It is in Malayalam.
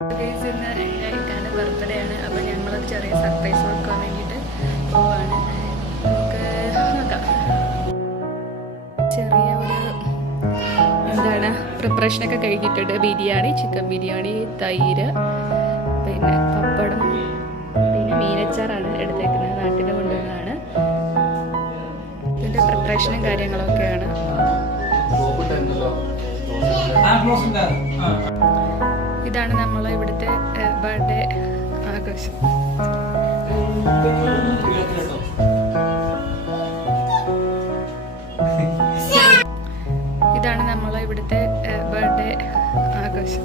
ഇന്ന് എൻ്റെ ഇക്കാൻ്റെ ബർത്ത്ഡേ ആണ്. അപ്പോൾ ഞങ്ങളൊരു ചെറിയ സർപ്രൈസ് കൊടുക്കാൻ വേണ്ടിയിട്ട് പോവാണ്. നമുക്ക് നോക്കാം. ചെറിയ ഒരു പ്രിപ്പറേഷനൊക്കെ കഴിഞ്ഞിട്ടുണ്ട്. ബിരിയാണി, ചിക്കൻ ബിരിയാണി, തൈര്, പിന്നെ പപ്പടം, പിന്നെ മീനച്ചാറാണ് എടുത്തേക്കുന്നത്. നാട്ടിൽ കൊണ്ടുവന്നതാണ്. ഇതിൻ്റെ പ്രിപ്പറേഷനും കാര്യങ്ങളൊക്കെയാണ്. ഇതാണ് നമ്മൾ ഇവിടുത്തെ ബർത്ത്ഡേ ആഘോഷം. ഇതാണ് നമ്മൾ ഇവിടുത്തെ ബർത്ത്ഡേ ആഘോഷം.